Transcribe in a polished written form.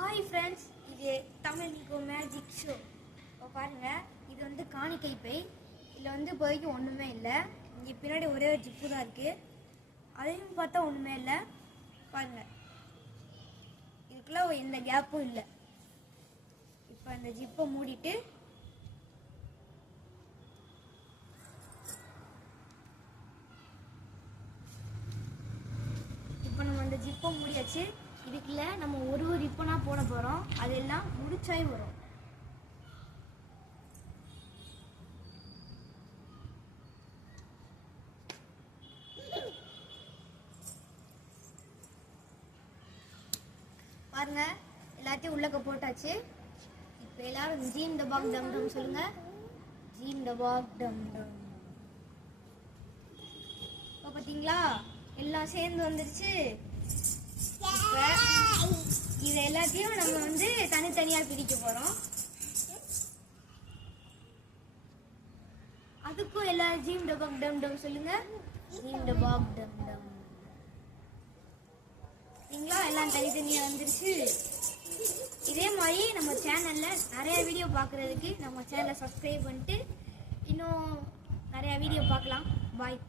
Hi friends, இது Tamil Nico magic show. இப்போ பாருங்கள், இது வந்து காணிக்கை பை. இதில் வந்து இப்போதைக்கு ஒன்றுமே இல்லை. இங்கே பின்னாடி ஒரே ஒரு ஜிப்பு தான் இருக்குது. அதையும் பார்த்தா ஒன்றுமே இல்லை. பாருங்கள், இதுக்குள்ளே எந்த கேப்பும் இல்லை. இப்போ இந்த ஜிப்பை மூடிட்டு இப்போ நம்ம அந்த ஜிப்பை மூடியாச்சு. இதுக்குள்ள நம்ம ஒரு ரிப்பனா போட போறோம். அதெல்லாம் முடிச்சாய் வரும். பாருங்க, எல்லாத்தையும் உள்ளக்க போட்டாச்சு. இப்போ எல்லாரும் ஜீம் த பாக் டம் டம் சொல்லுங்க. ஜீம் த பாக் டம் டம். இப்போ பாத்தீங்களா, எல்லாம் சேர்ந்து வந்துருச்சு. இது எல்லாத்தையும் நம்ம வந்து தனித்தனியா பிரிக்க போறோம். அதுக்கும் எல்லாரும் ஜீம் த பாக் டம் டம் சொல்லுங்க. ஜீம் த பாக் டம் டம். சரிங்களா, எல்லாம் தனித்தனியா வந்துருச்சு. இதே மாதிரி நம்ம சேனல்ல நிறைய வீடியோ பார்க்கறதுக்கு நம்ம சேனலை சப்ஸ்கிரைப் பண்ணிட்டு இன்னும் நிறைய வீடியோ பார்க்கலாம். பாய்.